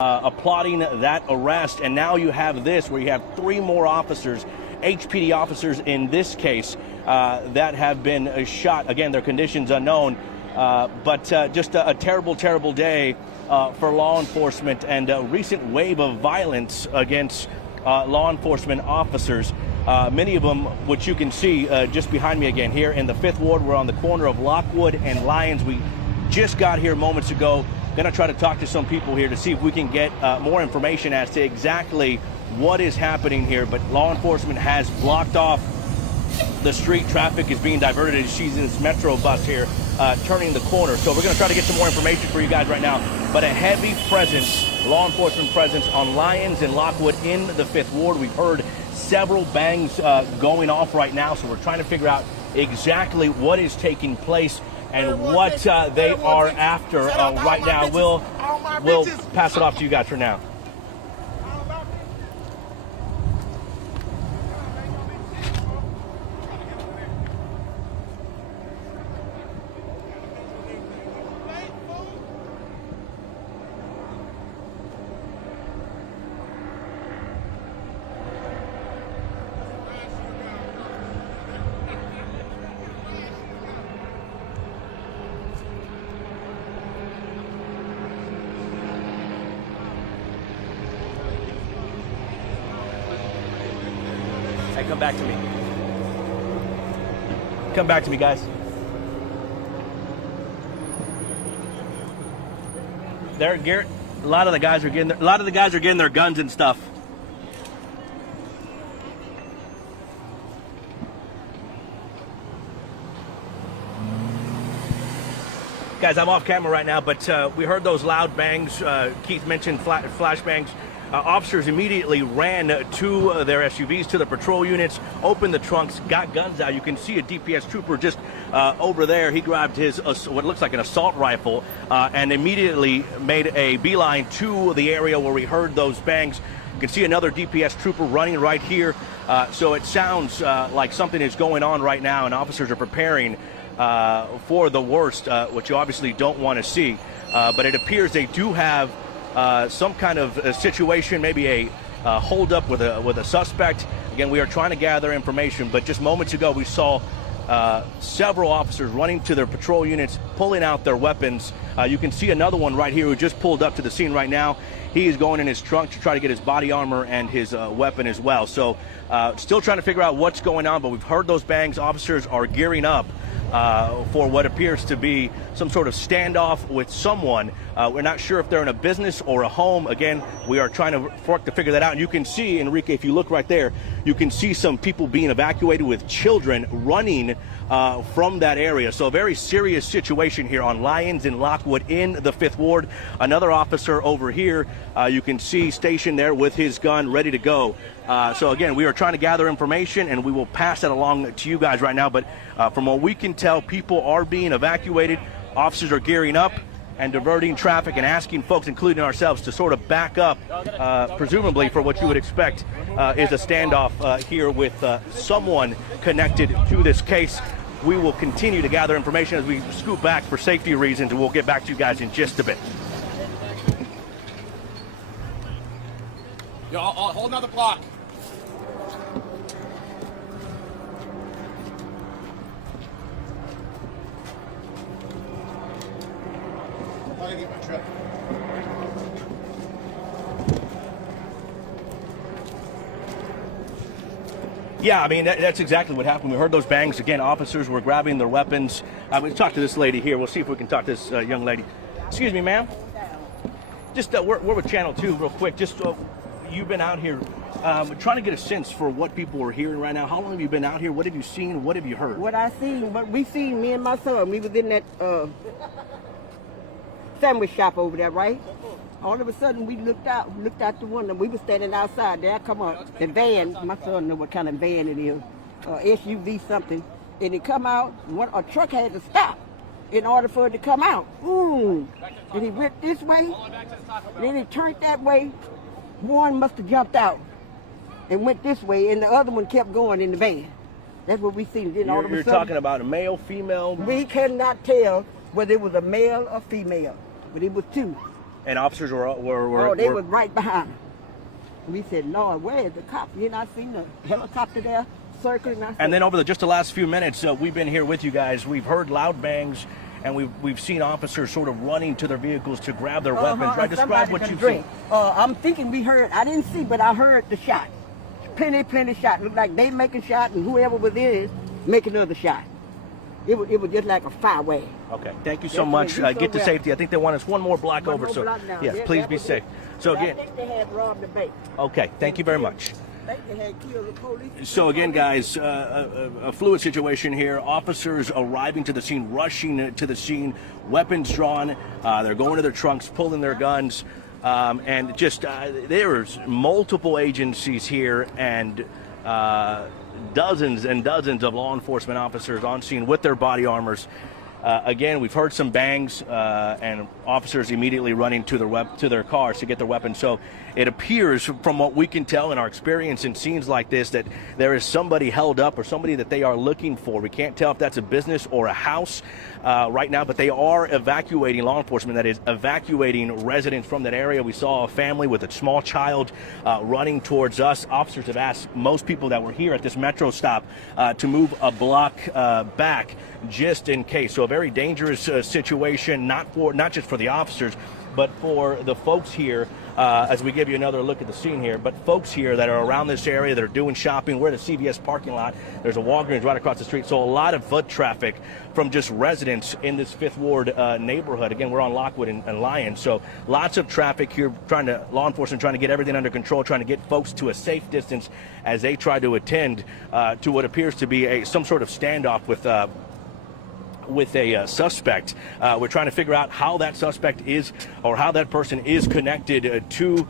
applauding that arrest. And now you have this, where you have 3 more officers, HPD officers in this case, that have been shot. Again, their conditions unknown, but just a terrible, terrible day for law enforcement, and a recent wave of violence against law enforcement officers. Many of them, which you can see just behind me again here in the 5th Ward. We're on the corner of Lockwood and Lyons. We just got here moments ago. Going to try to talk to some people here to see if we can get more information as to exactly what is happening here. But law enforcement has blocked off the street. Traffic is being diverted as she's in this Metro bus here, turning the corner. So we're going to try to get some more information for you guys right now. But a heavy presence, law enforcement presence on Lyons and Lockwood in the 5th Ward. We've heard several bangs going off right now, so we're trying to figure out exactly what is taking place and what they are after right now. We'll pass it off to you guys for now. Hey, come back to me. Come back to me, guys. A lot of the guys are getting their guns and stuff. Guys, I'm off camera right now, but we heard those loud bangs. Keith mentioned flash bangs. Officers immediately ran to their SUVs, to the patrol units, opened the trunks, got guns out. You can see a DPS trooper just over there. He grabbed his what looks like an assault rifle and immediately made a beeline to the area where we heard those bangs. You can see another DPS trooper running right here. So it sounds like something is going on right now, and officers are preparing for the worst, which you obviously don't want to see. But it appears they do have some kind of situation, maybe a holdup with a suspect. Again, we are trying to gather information, but just moments ago we saw several officers running to their patrol units, pulling out their weapons. You can see another one right here who just pulled up to the scene right now. He is going in his trunk to try to get his body armor and his weapon as well. So still trying to figure out what's going on, but we've heard those bangs. Officers are gearing up for what appears to be some sort of standoff with someone. We're not sure if they're in a business or a home. Again, we are trying to figure that out. And you can see, Enrique, if you look right there, you can see some people being evacuated with children running from that area. So a very serious situation here on Lyons and Lockwood in the 5th Ward. Another officer over here, you can see stationed there with his gun ready to go. So again, we are trying to gather information, and we will pass that along to you guys right now. But from what we can tell, people are being evacuated. Officers are gearing up and diverting traffic and asking folks, including ourselves, to sort of back up, presumably for what you would expect is a standoff here with someone connected to this case. We will continue to gather information as we scoot back for safety reasons, and we'll get back to you guys in just a bit. Yo, I'll hold another block. I get my truck. Yeah, I mean, that's exactly what happened. We heard those bangs. Again, officers were grabbing their weapons. We'll talk to this lady here. We'll see if we can talk to this young lady. Excuse me, ma'am. Just we're with Channel 2 real quick. Just you've been out here trying to get a sense for what people are hearing right now. How long have you been out here? What have you seen? What have you heard? What I seen, what we seen, me and my son, we was in that sandwich shop over there, right? All of a sudden, we looked out the window. We were standing outside. There come on the van. My son know what kind of van it is, SUV something. And it come out. A truck had to stop in order for it to come out. And he went this way. And then he turned that way. One must have jumped out and went this way, and the other one kept going in the van. That's what we seen. Then all of a You're sudden, talking about a male, female? we cannot tell whether it was a male or female, but it was 2. And officers were Oh, they was right behind us. We said, Lord, where is the cop? You not seen the helicopter there circling? And then over just the last few minutes, we've been here with you guys. We've heard loud bangs, and we've seen officers sort of running to their vehicles to grab their weapons. Right? Describe what you've seen. I'm thinking we heard. I didn't see, but I heard the shot. Plenty shot. Looked like they making shot, and whoever was in making another shot. It was just like a fireway. Okay, thank you so much. Get to safety. I think they want us one more block over. So yes, please be safe. So again, I think they had robbed the bank. Okay, thank you very much. I think they had killed the police. So again, guys, a fluid situation here. Officers arriving to the scene, rushing to the scene, weapons drawn. They're going to their trunks, pulling their guns, and just there's multiple agencies here and dozens and dozens of law enforcement officers on scene with their body armors. Again, we've heard some bangs and officers immediately running to their cars to get their weapons. So it appears, from what we can tell in our experience in scenes like this, that there is somebody held up or somebody that they are looking for. We can't tell if that's a business or a house right now, but they are evacuating, law enforcement that is, evacuating residents from that area. We saw a family with a small child running towards us. Officers have asked most people that were here at this metro stop to move a block back just in case. So a very dangerous situation, not just for the officers, but for the folks here, as we give you another look at the scene here, but folks here that are around this area that are doing shopping. We're at a CVS parking lot. There's a Walgreens right across the street. So a lot of foot traffic from just residents in this Fifth Ward neighborhood. Again, we're on Lockwood and Lyons. So lots of traffic here, law enforcement trying to get everything under control, trying to get folks to a safe distance as they try to attend to what appears to be some sort of standoff with a suspect. We're trying to figure out how that suspect is, or how that person is connected to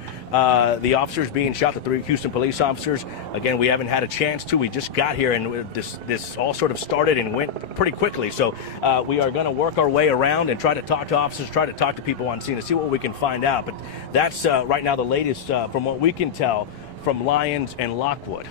the officers being shot, the 3 Houston police officers. Again, we haven't had a chance to. We just got here, and this all sort of started and went pretty quickly. So we are going to work our way around and try to talk to officers, try to talk to people on scene to see what we can find out. But that's right now the latest from what we can tell from Lyons and Lockwood.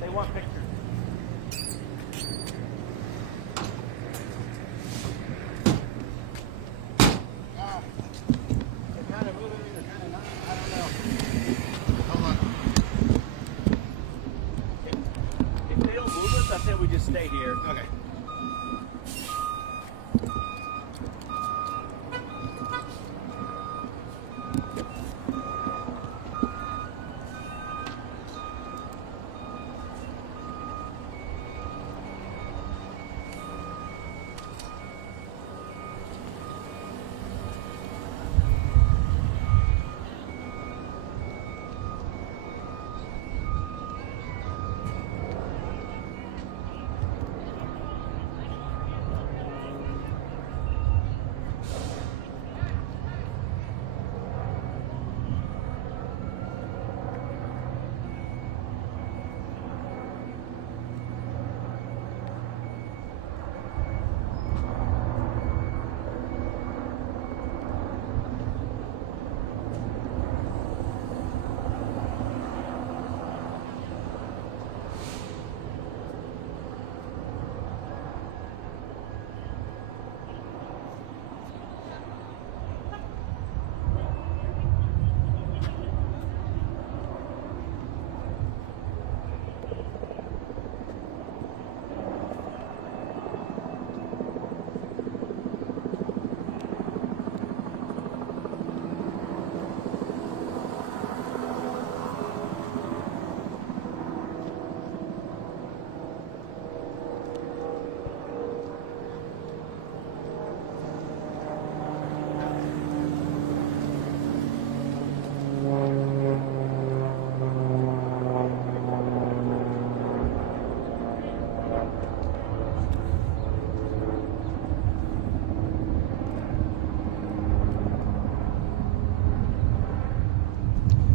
They want pictures. They're kind of moving, they're kind of not. I don't know. Hold on. If they don't move us, I say we just stay here. Okay.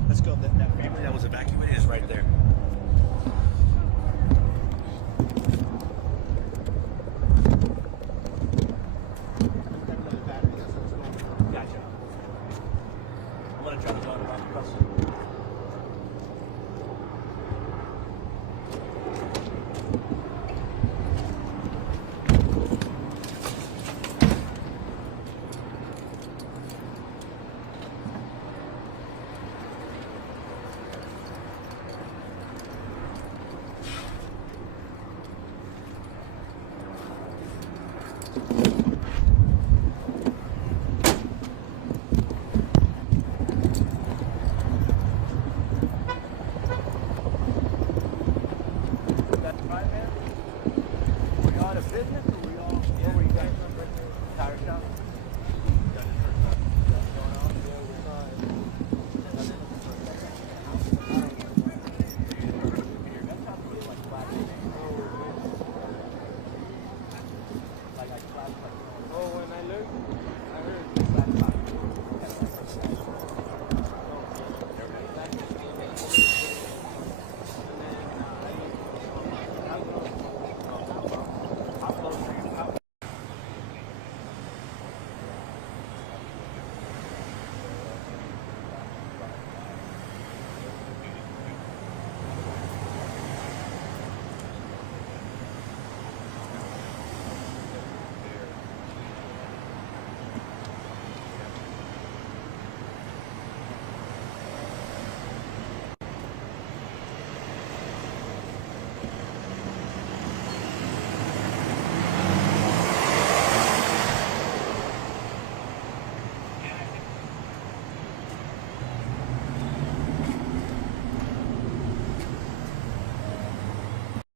Let's go. That family that was evacuated is right there. Gotcha. I'm gonna try to go around the bus. That's right, man. Were you out of business or were you all? Where were you guys? Tire shop.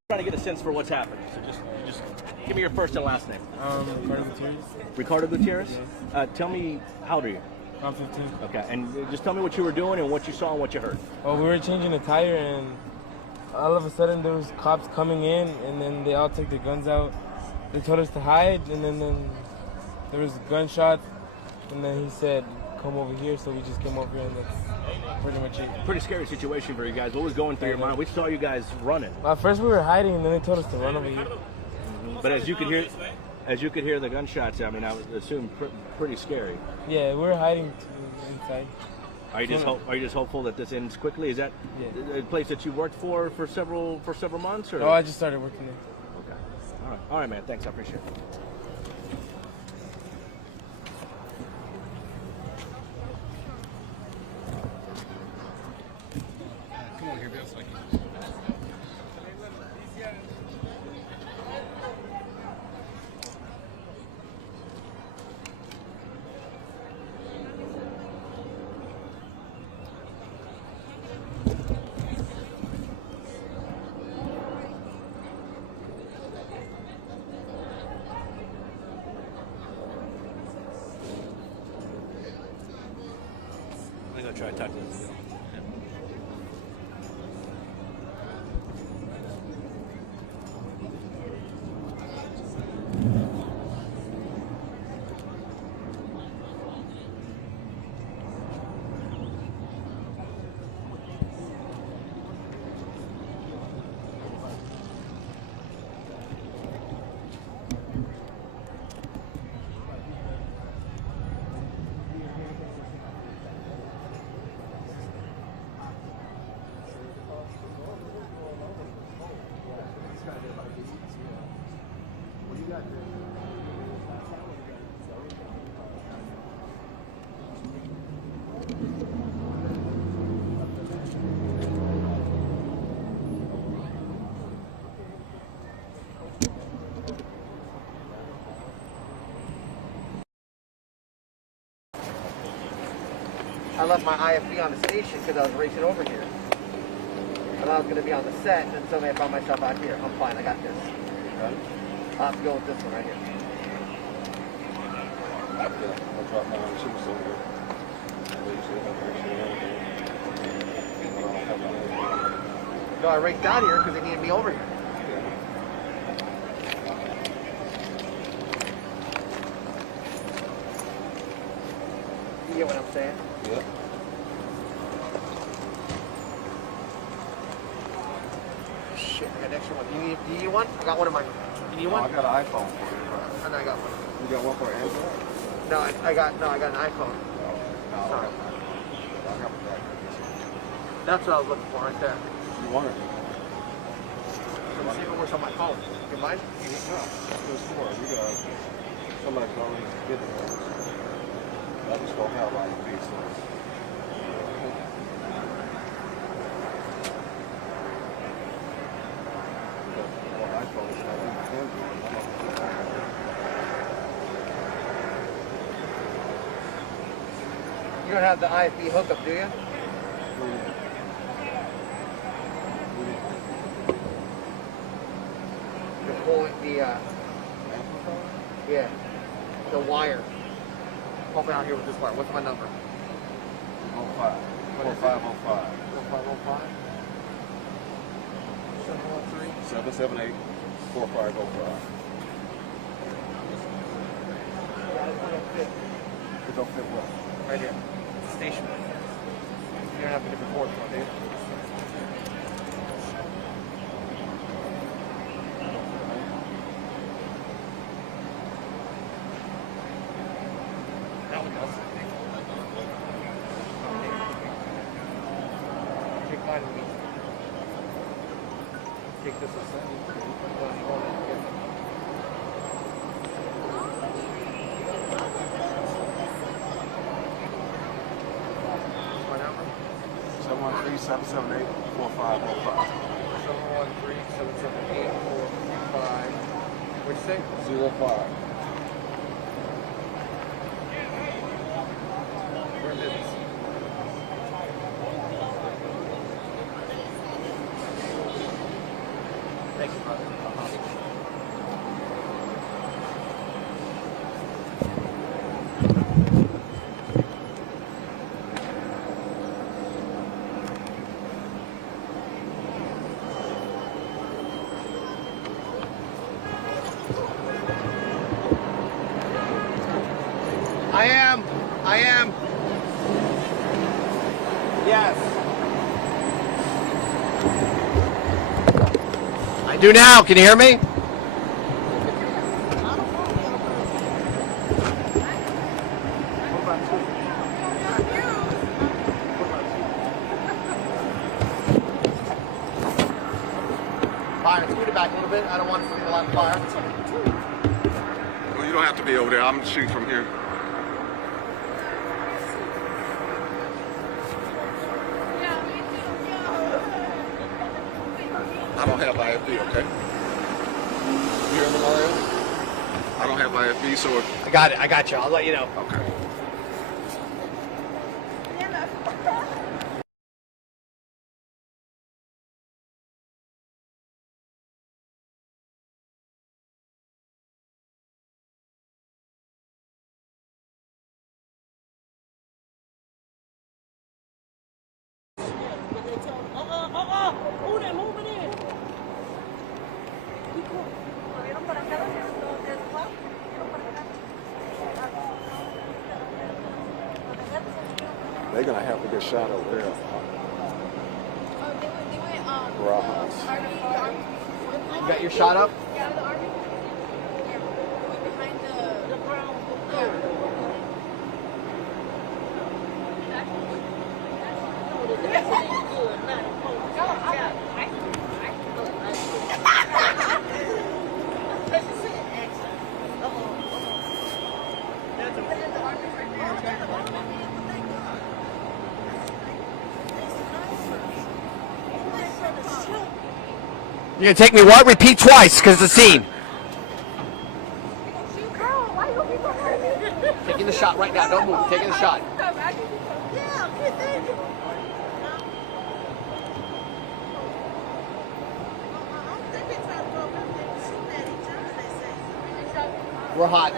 Trying to get a sense for what's happening. So just give me your first and last name. Ricardo Gutierrez. Ricardo Gutierrez. Yes. Tell me, how old are you? I'm 15. Okay, and just tell me what you were doing and what you saw and what you heard. Well, we were changing a tire, and all of a sudden there was cops coming in, and then they all took their guns out. They told us to hide, and then there was gunshots, and then he said, "Come over here." So we just came over here, and that's pretty much it. Pretty scary situation for you guys. What was going through your mind? We saw you guys running, At first we were hiding, and then they told us to run over here. but as you could hear the gunshots, I mean, I would assume pretty scary. Yeah, we were hiding inside. Are you just hopeful that this ends quickly? Is that Yeah. a place that you worked for several months? Or? No, I just started working there. Okay. All right, man. Thanks. I appreciate it. Come over here, Bill, so I can. I'm gonna try to talk to this. I left my IFB on the station because I was racing over here. And I was going to be on the set, and suddenly I found myself out here. I'm fine, I got this. I'll have to go with this one right here. I'll drop my chips over there. No, I raced out here because they needed me over here. You get what I'm saying? Yeah. shit. I got an extra one. Do you need one? I got one in my. You need one? I got an iPhone for you. And I got one. You got one for Android? No, I got an iPhone. No, Sorry. I got one. That's what I was looking for right there. You want it? Let me see if it works on my phone. You mind? No, it's for you got somebody's already getting it. I just don't have like these things. iPhone is not Android. You don't have the IFB hookup, do you? You're pulling the, yeah, the wire. Help me out here with this wire. What's my number? 05. 4505. 4505? 713? 778 4505. It don't fit well. Right here. Station. You don't have a different port, do you? That one does. Take mine with me. Take this aside. My number? 713-778-4505. 713-778-45. What'd you say? 05. Where is it? Thank you, brother. I am. Yes. I do now. Can you hear me? Fire, scoot it back a little bit. I don't want to see the line of fire. Well, you don't have to be over there. I'm shooting from here. I don't have IFB, okay? You hear me, Mario? I don't have IFB, so if... I got it. I got you. I'll let you know. Okay. Who they moving in? They're going to have to get shot over there. Barajas. You got your shot up? Yeah, the army. They're behind the brown. You gonna take me what? Repeat twice, because the scene. Taking the shot right now. Don't move. Taking the shot. We're hot.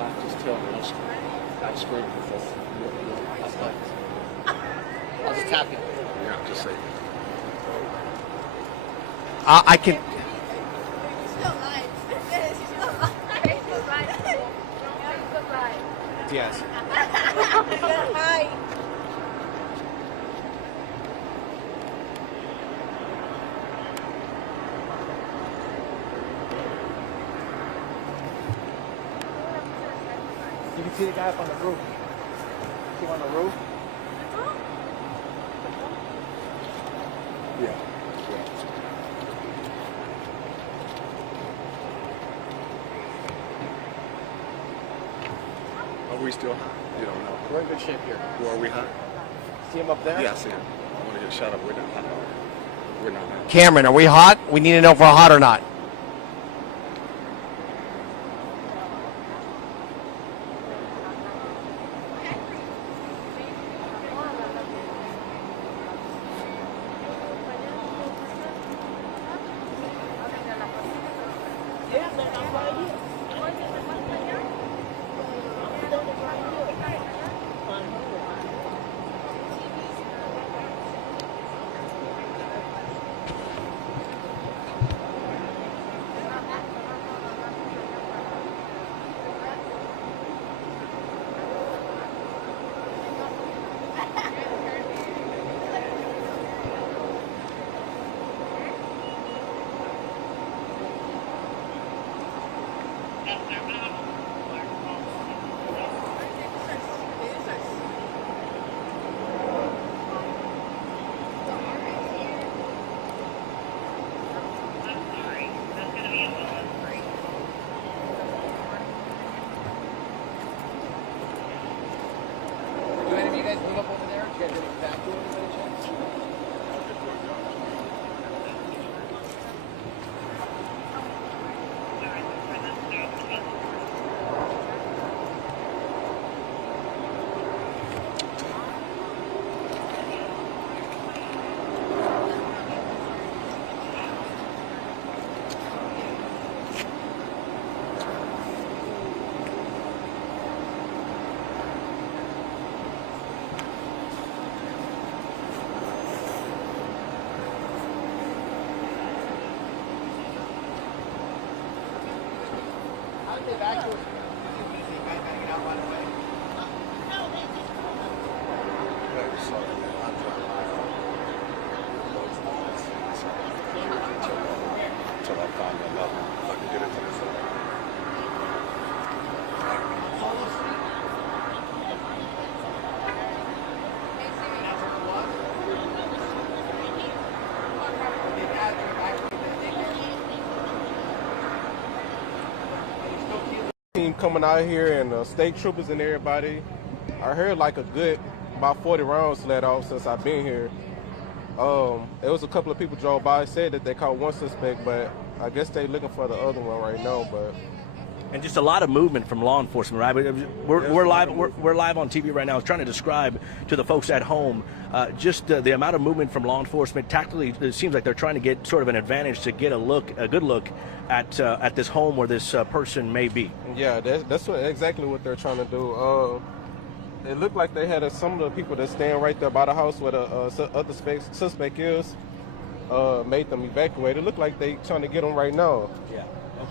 Just tell me. I'll scream because that's fine. I'll just tap you. Yeah, just say. I can. She's still alive. She's still alive. She's still alive. She's still alive. Yes. Hi. You can see the guy up on the roof. See him on the roof? Yeah. Are we still high? You don't know. We're in good shape here. Well, are we high? See him up there? Yeah, I see him. I want to get shot up. We're not hot. We're not hot. Cameron, are we hot? We need to know if we're hot or not. Do any of you guys move up over there? Do you guys have any back door by any chance? How did they back door? Until I find another. If I can get into this. Team coming out here and state troopers and everybody. I heard like a good about 40 rounds let off since I've been here. It was a couple of people drove by, said that they caught one suspect, but I guess they looking for the other one right now. But And just a lot of movement from law enforcement, right? We're live on TV right now. I was trying to describe to the folks at home just the amount of movement from law enforcement. Tactically, it seems like they're trying to get sort of an advantage to get a good look at this home where this person may be. yeah, that's exactly what they're trying to do. It looked like they had some of the people that stand right there by the house where the other suspect is, made them evacuate. It looked like they trying to get them right now. Yeah.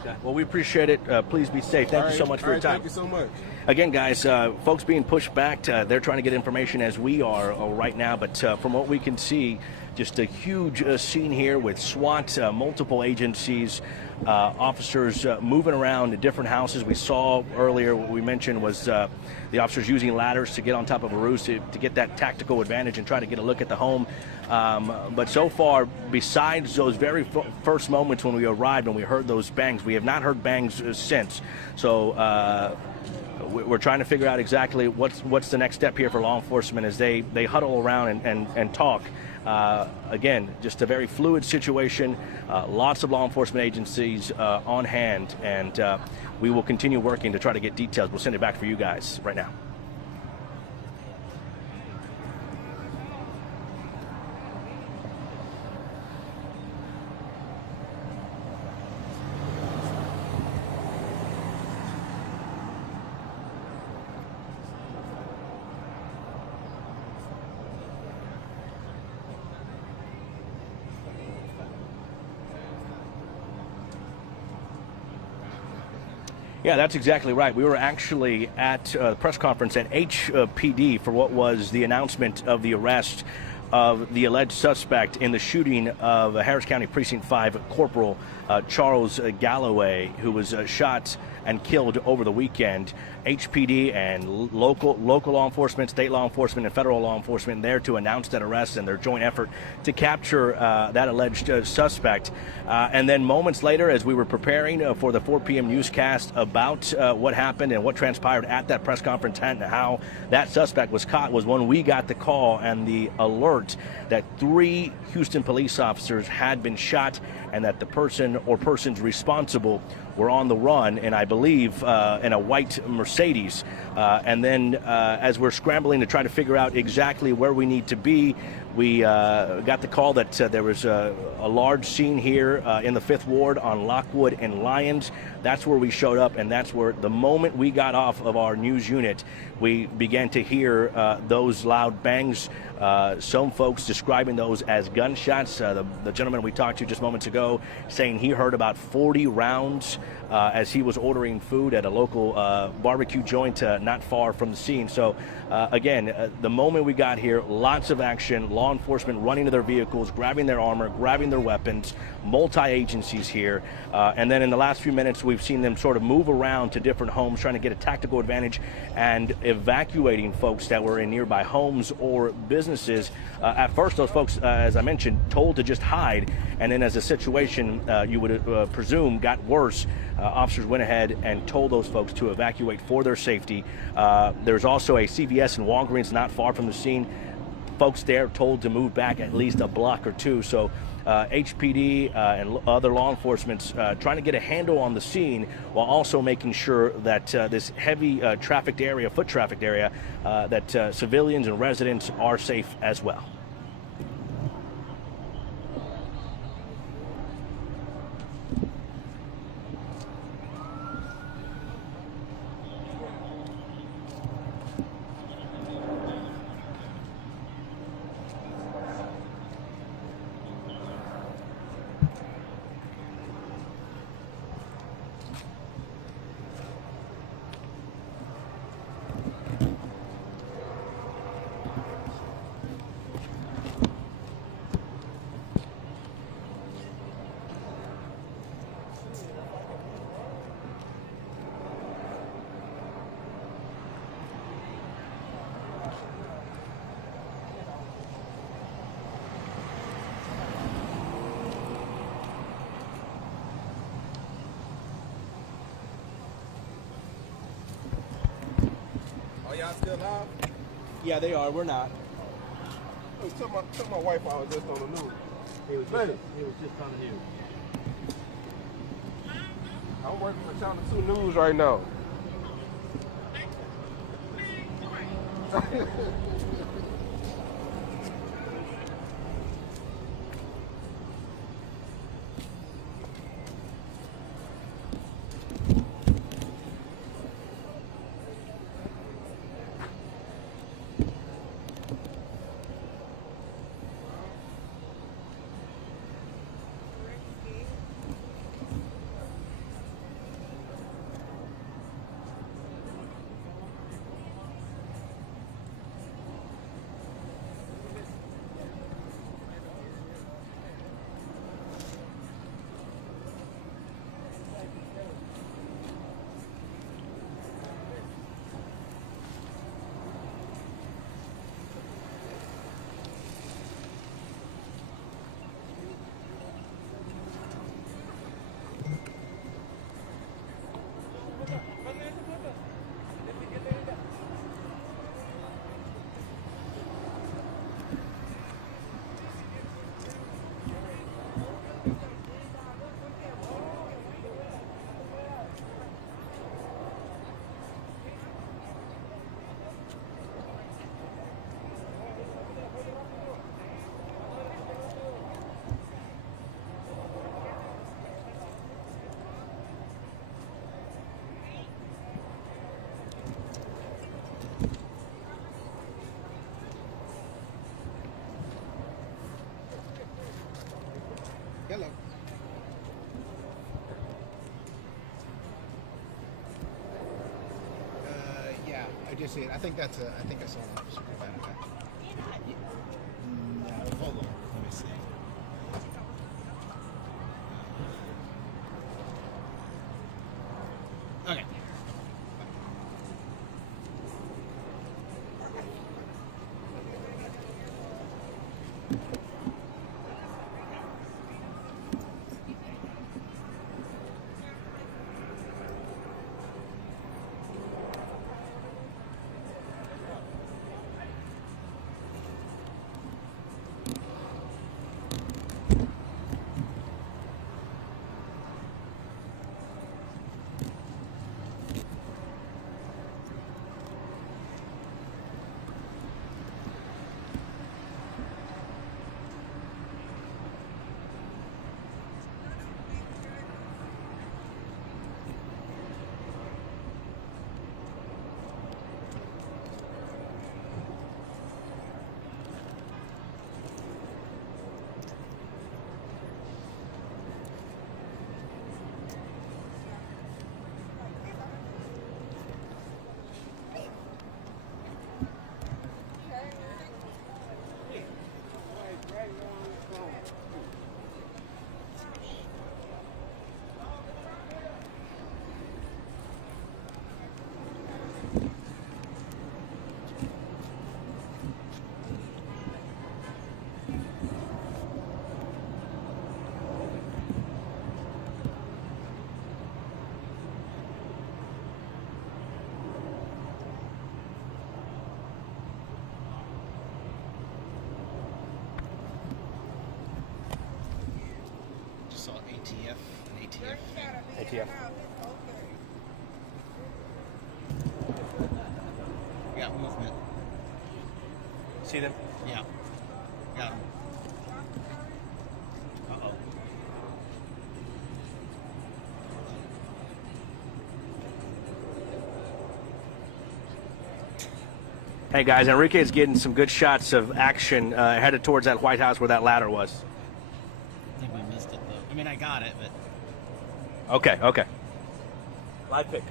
Okay. Well, we appreciate it. Please be safe. Thank you so much for your time. Thank you so much. Again, guys, folks being pushed back. They're trying to get information as we are right now. But from what we can see, just a huge scene here with SWAT, multiple agencies, officers moving around to different houses. We saw earlier, what we mentioned was the officers using ladders to get on top of a roof to get that tactical advantage and try to get a look at the home. But so far, besides those very first moments when we arrived and we heard those bangs, we have not heard bangs since. So we're trying to figure out exactly what's the next step here for law enforcement as they huddle around and talk. Again, just a very fluid situation, lots of law enforcement agencies on hand, and we will continue working to try to get details. We'll send it back for you guys right now. Yeah, that's exactly right. We were actually at a press conference at HPD for what was the announcement of the arrest of the alleged suspect in the shooting of Harris County Precinct 5 Corporal Charles Galloway, who was shot and killed over the weekend. HPD and local law enforcement, state law enforcement, and federal law enforcement there to announce that arrest and their joint effort to capture that alleged suspect. And then moments later, as we were preparing for the 4 p.m. newscast about what happened and what transpired at that press conference and how that suspect was caught, was when we got the call and the alert that 3 Houston police officers had been shot and that the person or persons responsible were on the run, and I believe in a white Mercedes. And then as we're scrambling to try to figure out exactly where we need to be, we got the call that there was a large scene here in the 5th Ward on Lockwood and Lyons. That's where we showed up, and that's where the moment we got off of our news unit, we began to hear those loud bangs. Some folks describing those as gunshots. The gentleman we talked to just moments ago saying he heard about 40 rounds as he was ordering food at a local barbecue joint not far from the scene. So again, the moment we got here, lots of action, law enforcement running to their vehicles, grabbing their armor, grabbing their weapons, multi-agencies here. And then in the last few minutes, we've seen them sort of move around to different homes, trying to get a tactical advantage and evacuating folks that were in nearby homes or businesses. At first, those folks, as I mentioned, told to just hide. And then as the situation, you would presume, got worse, officers went ahead and told those folks to evacuate for their safety. There's also a CVS and Walgreens not far from the scene. Folks there told to move back at least a block or two. So HPD and other law enforcement trying to get a handle on the scene while also making sure that this heavy trafficked area, foot trafficked area, that civilians and residents are safe as well. Y'all still live? Yeah, they are. We're not. Hey, tell my wife I was just on the news. He was just on the news. I'm working for Channel 2 News right now. I just see it. I think I saw an officer come out of that. No, hold on. Let me see. Okay. Saw ATF. ATF. Yeah, movement. See them? Yeah. Got him. Uh-oh. Hey guys, Enrique is getting some good shots of action headed towards that White House where that ladder was. I think we missed it, though. I mean, I got it, but... Okay, okay. Live pick.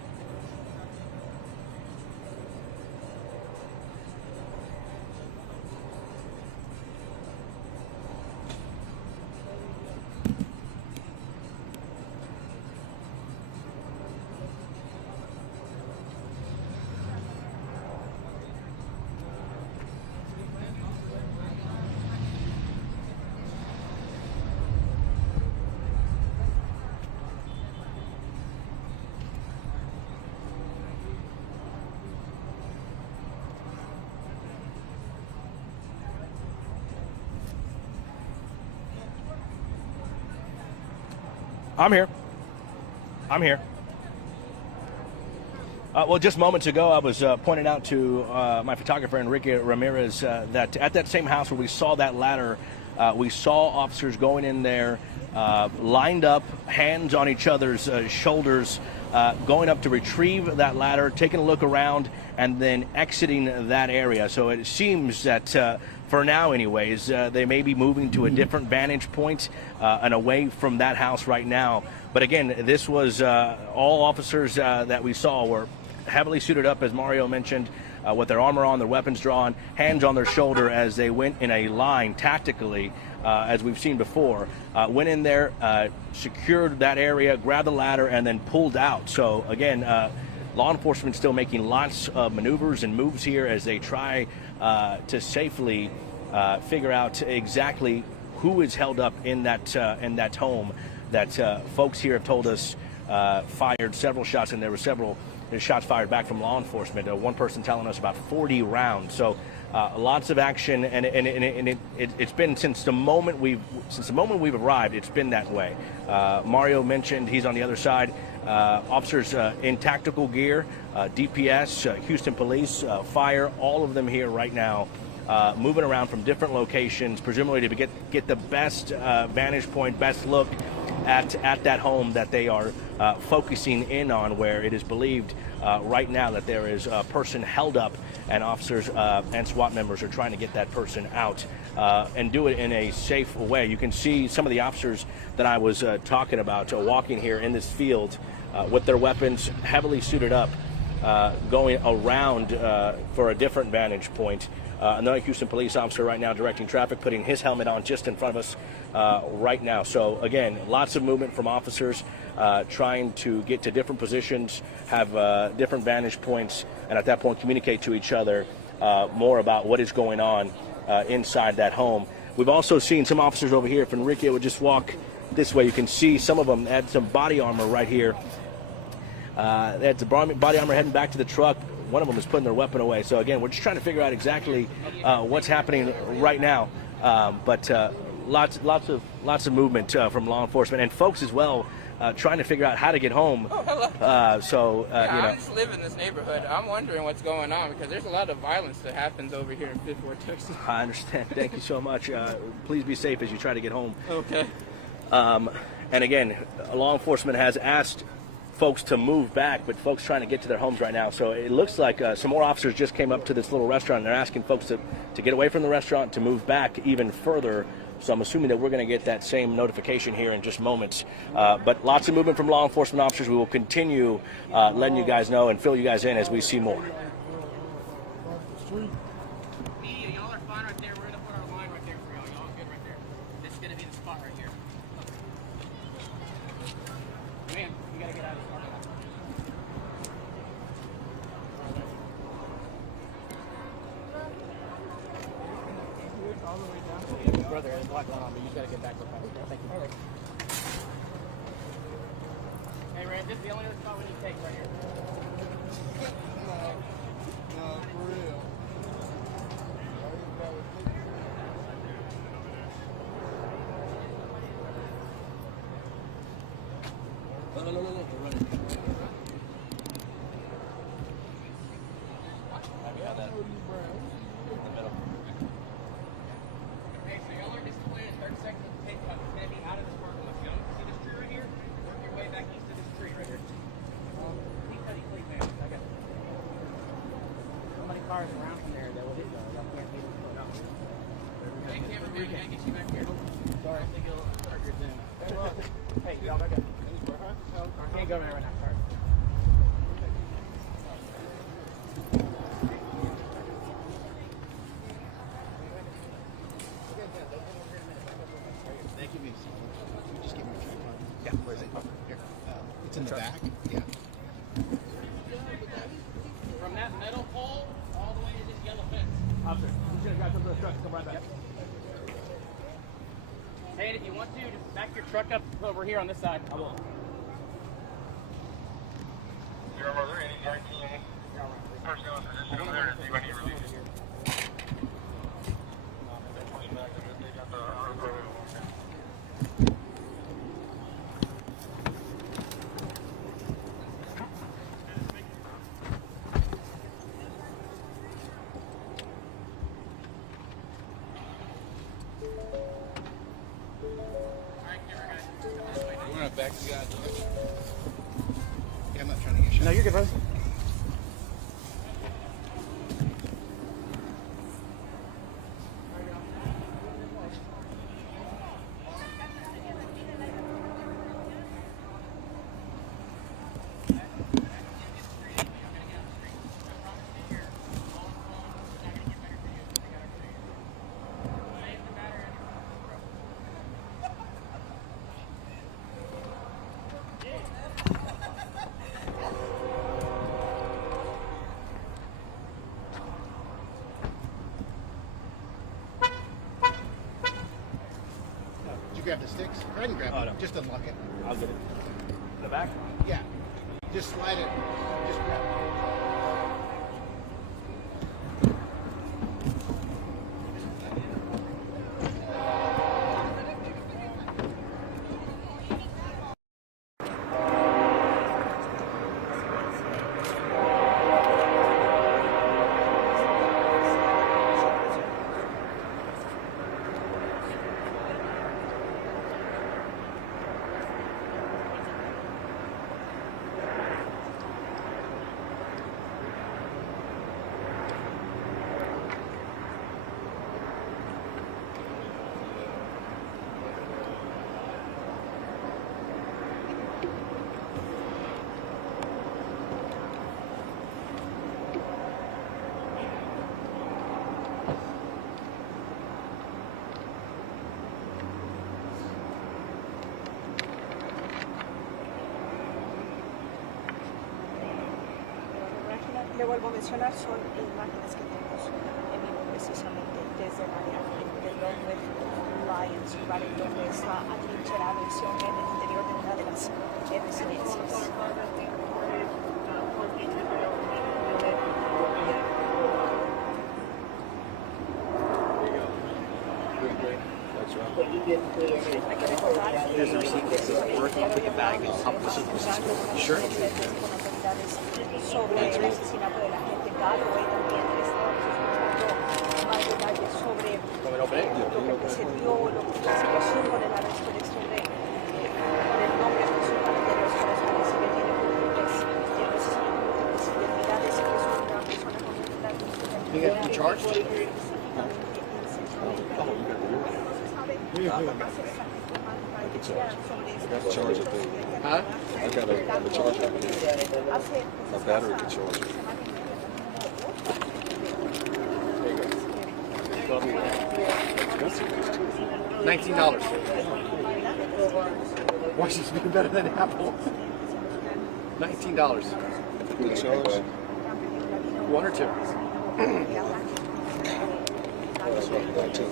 I'm here. I'm here. Well, just moments ago, I was pointing out to my photographer, Enrique Ramirez, that at that same house where we saw that ladder, we saw officers going in there, lined up, hands on each other's shoulders, going up to retrieve that ladder, taking a look around, and then exiting that area. So it seems that for now anyways, they may be moving to a different vantage point and away from that house right now. But again, this was all officers that we saw were heavily suited up, as Mario mentioned, with their armor on, their weapons drawn, hands on their shoulder as they went in a line tactically, as we've seen before. Went in there, secured that area, grabbed the ladder, and then pulled out. So again, law enforcement still making lots of maneuvers and moves here as they try to safely figure out exactly who is held up in that home that folks here have told us fired several shots, and there were several shots fired back from law enforcement. One person telling us about 40 rounds. So lots of action, and it's been since the moment we've arrived. It's been that way. Mario mentioned he's on the other side. Officers in tactical gear, DPS, Houston Police, Fire, all of them here right now, moving around from different locations, presumably to get the best vantage point, best look at that home that they are focusing in on, where it is believed right now that there is a person held up, and officers and SWAT members are trying to get that person out and do it in a safe way. You can see some of the officers that I was talking about walking here in this field with their weapons heavily suited up. going around for a different vantage point. Another Houston police officer right now directing traffic, putting his helmet on just in front of us right now. So again, lots of movement from officers trying to get to different positions, have different vantage points, and at that point communicate to each other more about what is going on inside that home. We've also seen some officers over here. If Enrique would just walk this way, you can see some of them had some body armor right here. They had the body armor heading back to the truck. One of them is putting their weapon away. So again, we're just trying to figure out exactly what's happening right now. But lots of movement from law enforcement and folks as well, trying to figure out how to get home. Oh, hello. I just live in this neighborhood. I'm wondering what's going on because there's a lot of violence that happens over here in Fifth Ward, Texas. I understand. Thank you so much. Please be safe as you try to get home. Okay. And again, law enforcement has asked folks to move back, but folks trying to get to their homes right now. So it looks like some more officers just came up to this little restaurant, and they're asking folks to get away from the restaurant, to move back even further. So I'm assuming that we're going to get that same notification here in just moments. But lots of movement from law enforcement officers. We will continue letting you guys know and fill you guys in as we see more. Y'all are fine right there. We're gonna put our line right there for y'all. Y'all good right there. This is gonna be the spot right here. Man, you gotta get out of the parking lot. Brother, there's a lot going on, but you gotta get back to the parking lot. Thank you. Hey, Rand, this is the only other spot we need to take right here. No, for real. Hey, so y'all are disappointed in 30 seconds of the tape cut. It's gonna be out of this parking lot. You see this tree right here? Work your way back east of this tree right here. Please, buddy, please, man. I got so many cars around from there that will hit y'all. Y'all can't beat them. No. Hey, cameraman, can I get you back here? Sorry, I think it'll start your Zoom. Hey, y'all back up. I can't go there right now. Sorry. Yeah, where is it? Here. It's in the back. Yeah. From that metal pole all the way to this yellow fence. Officer, I'm just going to grab some of those trucks and come right back. Hey, and if you want to, just back your truck up over here on this side. I will. Are there any 19 personnel in position over there to see when he releases? We're not back to God. Yeah, I'm not trying to get shot. No, you're good, brother. Did you grab the sticks? Go ahead and grab Oh, it. no. Just unlock it. I'll get it. In the back? Yeah. Just slide it. Just grab it. vuelvo a mencionar, son imágenes que tenemos en vivo precisamente desde el área de Longwood Lions, ¿vale? Donde está atrincherado ese hombre en el interior de una de las residencias. Hay que recordar que el sure. Sobre el asesinato del agente Galloway también estaba buscando más detalles sobre lo que se dio, la situación con el arresto de este hombre, con el nombre principalmente de los corresponsales que tiene múltiples identidades y que es una persona con múltiples identidades. Huh? I got a charger. My battery can charge. $19. Why should it be better than Apple? $19. Good charge. One or two? That's like $2.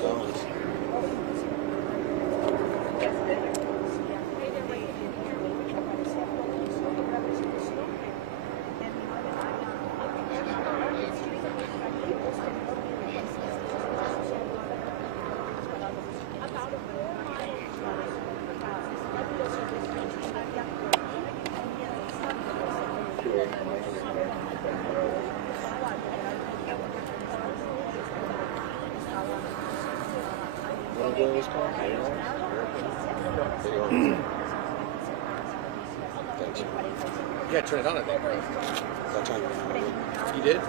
Yeah, turn it on, I think. I turned it on. You did?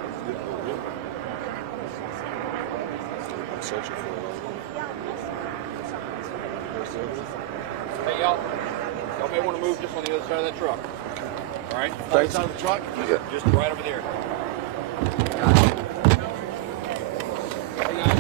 I'm searching for it. Hey, y'all may want to move just on the other side of that truck. All right? Thanks. Other side of the truck? Yeah. Just right over there. Hey, guys.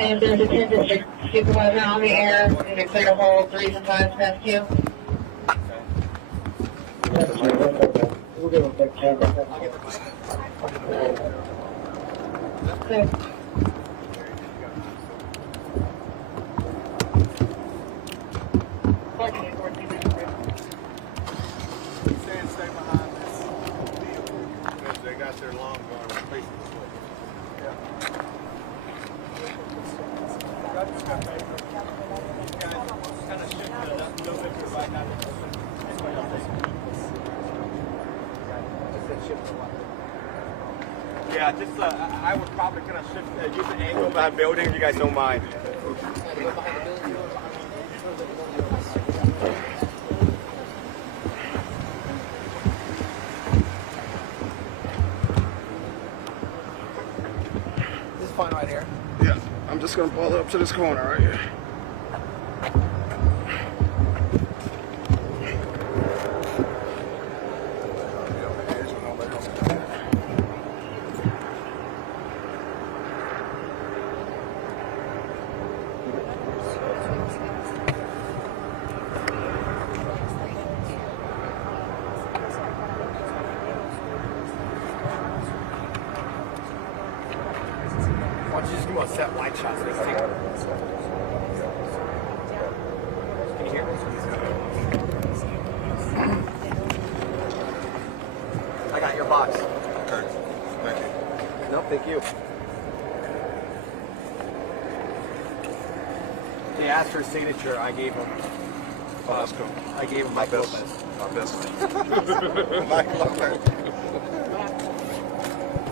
And there's a district supervisor on the air and declare a hold 3 times past you. Okay. Saying stay behind this deal because they got their long gun facing this way. Yeah, just I would probably kind of shift, use the angle behind building if you guys don't mind. This is fine right here. Yeah, I'm just gonna pull up to this corner right here. Why don't you just give me a set wide shot so they can see it? box. Okay. Thank you. No, thank you. He asked for a signature. I gave him. Oh, that's cool. I gave him My Mike best. Lopez. My best. Mike Lopez.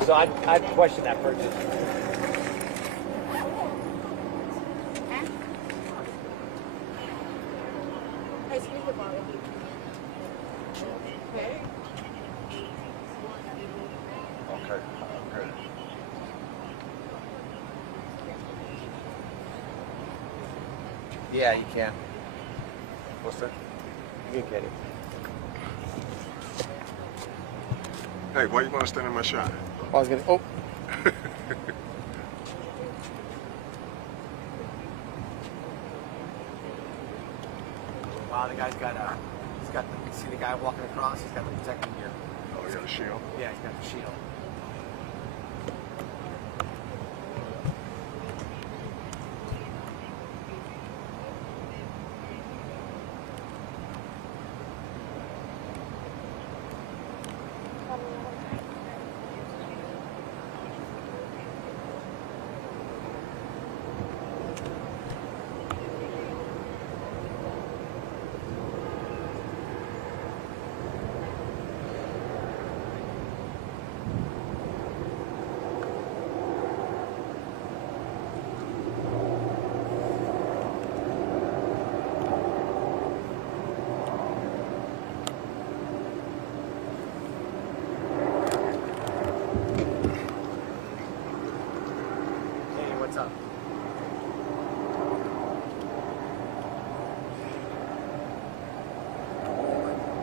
So I'd question that purchase. Okay. Okay. Yeah, you can. What's that? You can get it. Hey, why you want to stand in my shot? I was gonna. Oh. Wow, the guy's got he's got the, see the guy walking across, he's got the protective gear. Oh, you got a shield. Yeah, he's got the shield. Hey, what's up?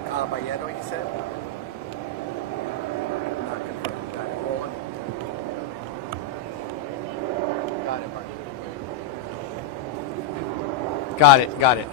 Caballero, you said? Not confirmed. Got it. Rolling. Got it, buddy. Got it. Got it.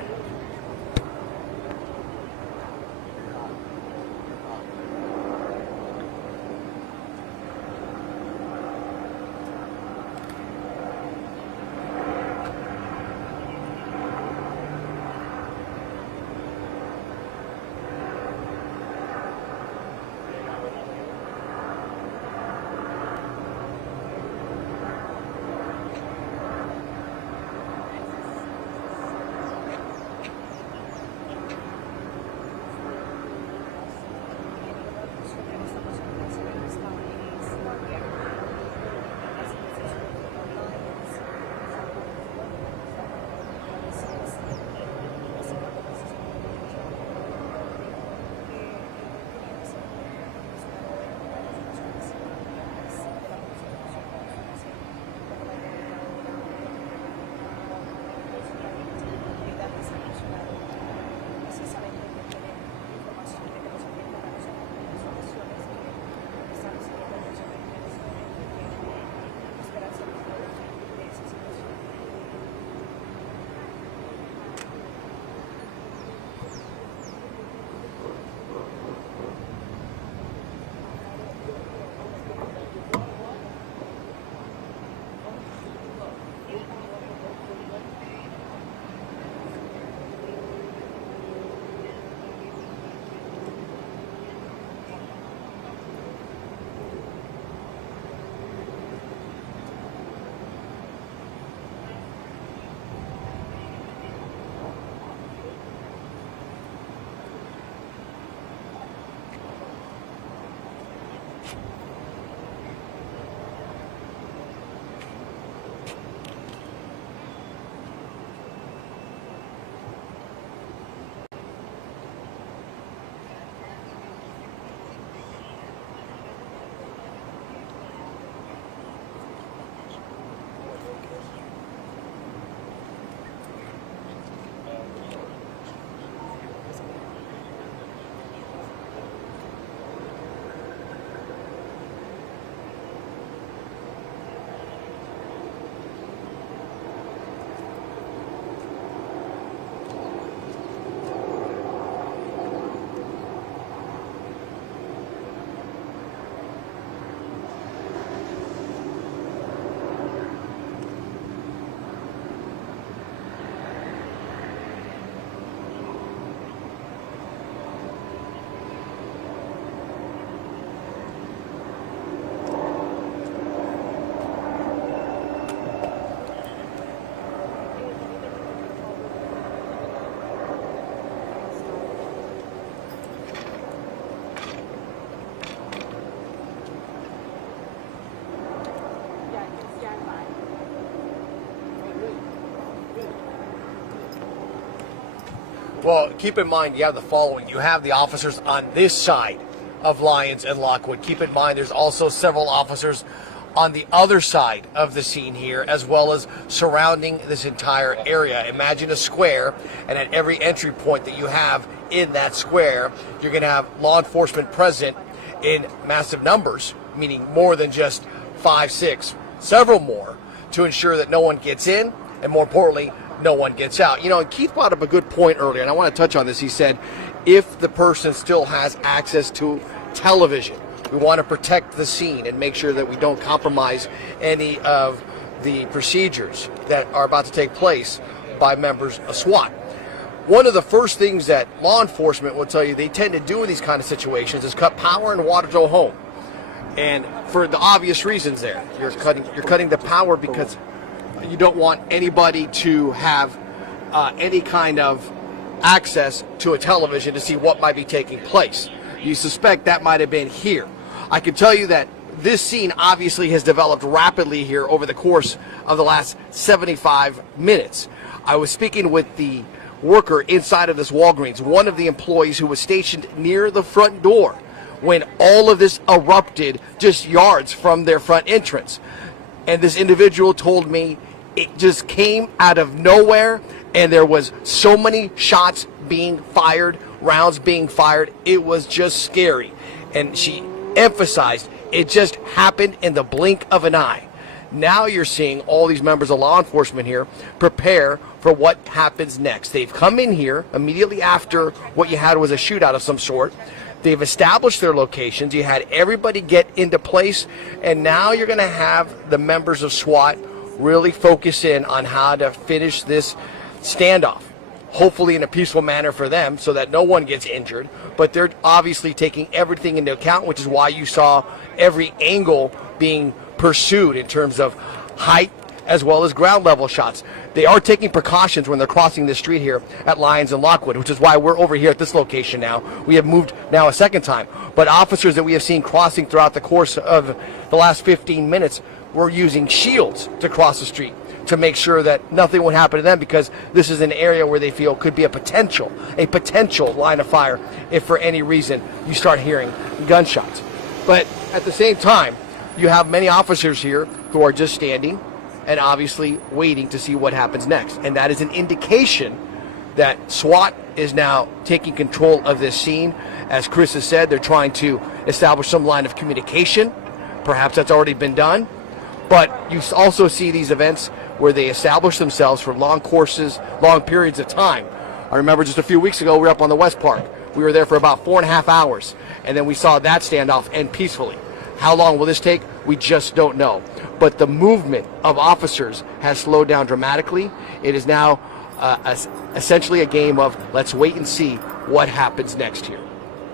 Well, keep in mind you have the following. You have the officers on this side of Lyons and Lockwood. Keep in mind there's also several officers on the other side of the scene here, as well as surrounding this entire area. Imagine a square, and at every entry point that you have in that square, you're going to have law enforcement present in massive numbers, meaning more than just 5, 6, several more, to ensure that no one gets in, and more importantly, no one gets out. You know, and Keith brought up a good point earlier, and I want to touch on this. He said, if the person still has access to television, we want to protect the scene and make sure that we don't compromise any of the procedures that are about to take place by members of SWAT. One of the first things that law enforcement will tell you they tend to do in these kind of situations is cut power and water to a home. And for the obvious reasons there, you're cutting the power because you don't want anybody to have any kind of access to a television to see what might be taking place. You suspect that might have been here. I can tell you that this scene obviously has developed rapidly here over the course of the last 75 minutes. I was speaking with the worker inside of this Walgreens, one of the employees who was stationed near the front door when all of this erupted just yards from their front entrance. And this individual told me it just came out of nowhere, and there was so many shots being fired, rounds being fired. It was just scary. And she emphasized it just happened in the blink of an eye. Now you're seeing all these members of law enforcement here prepare for what happens next. They've come in here immediately after what you had was a shootout of some sort. They've established their locations. You had everybody get into place, and now you're going to have the members of SWAT really focus in on how to finish this standoff, hopefully in a peaceful manner for them so that no one gets injured. But they're obviously taking everything into account, which is why you saw every angle being pursued in terms of height as well as ground level shots. They are taking precautions when they're crossing this street here at Lyons and Lockwood, which is why we're over here at this location now. We have moved now a second time. But officers that we have seen crossing throughout the course of the last 15 minutes were using shields to cross the street to make sure that nothing would happen to them, because this is an area where they feel could be a potential line of fire if for any reason you start hearing gunshots. But at the same time, you have many officers here who are just standing and obviously waiting to see what happens next. And that is an indication that SWAT is now taking control of this scene. As Chris has said, they're trying to establish some line of communication. Perhaps that's already been done. But you also see these events where they establish themselves for long periods of time. I remember just a few weeks ago, we were up on the West Park. We were there for about 4.5 hours, and then we saw that standoff end peacefully. How long will this take? We just don't know. But the movement of officers has slowed down dramatically. It is now essentially a game of let's wait and see what happens next here.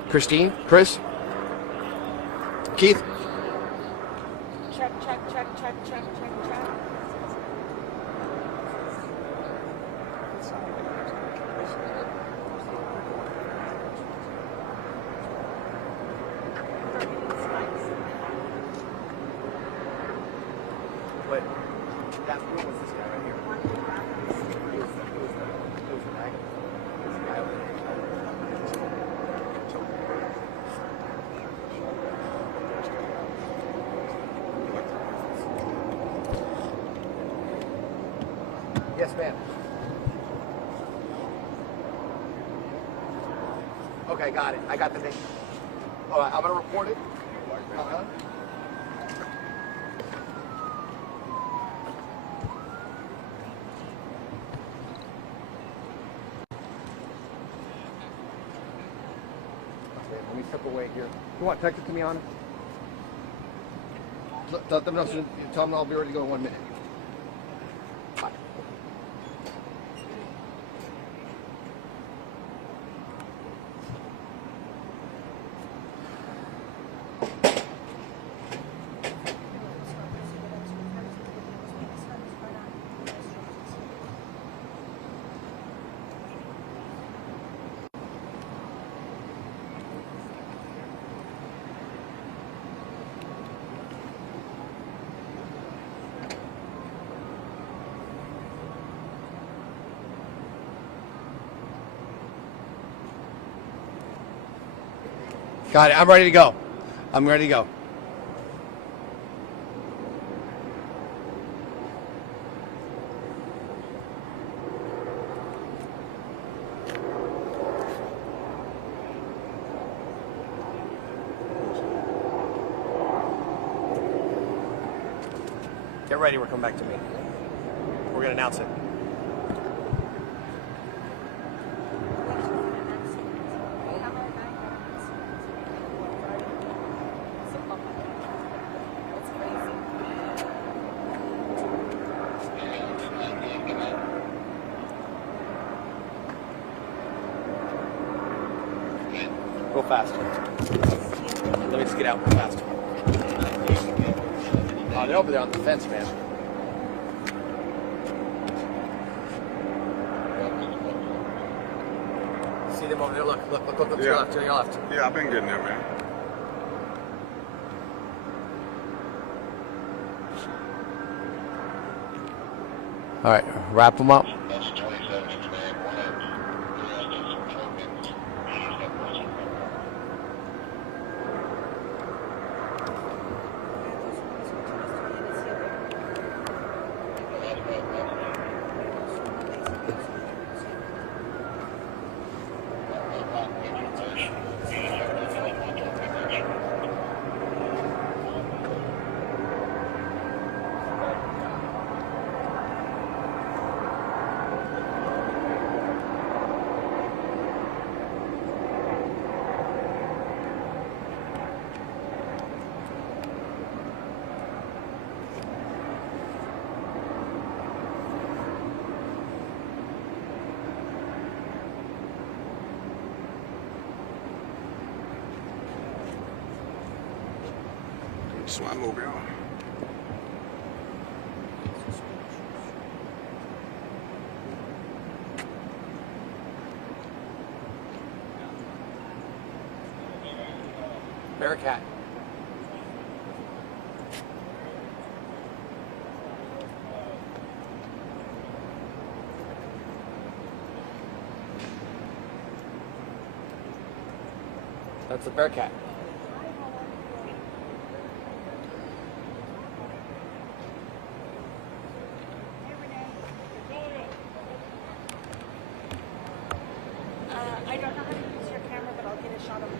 Christine? Chris? Keith? Check, check, check, check, check, check, check. But that was this guy right here. It was the magnet. It was the guy over there. Yes, ma'am. Okay, got it. I got the name. All right, I'm gonna report it. Uh-huh. Okay, let me step away here. You want to text it to me on it? Let them know. Tell them I'll be ready to go in 1 minute. Bye. Got it. I'm ready to go. I'm ready to go. Get ready. We're coming back to me. We're going to announce it. Go faster. Let me just get out real fast. Oh, they're over there on the fence, man. See them over there? Look to your left, to your left. Yeah, I've been getting there, man. All right, wrap them up. That's my mobile. Bearcat. That's a Bearcat. I don't know how to use your camera, but I'll get a shot of it.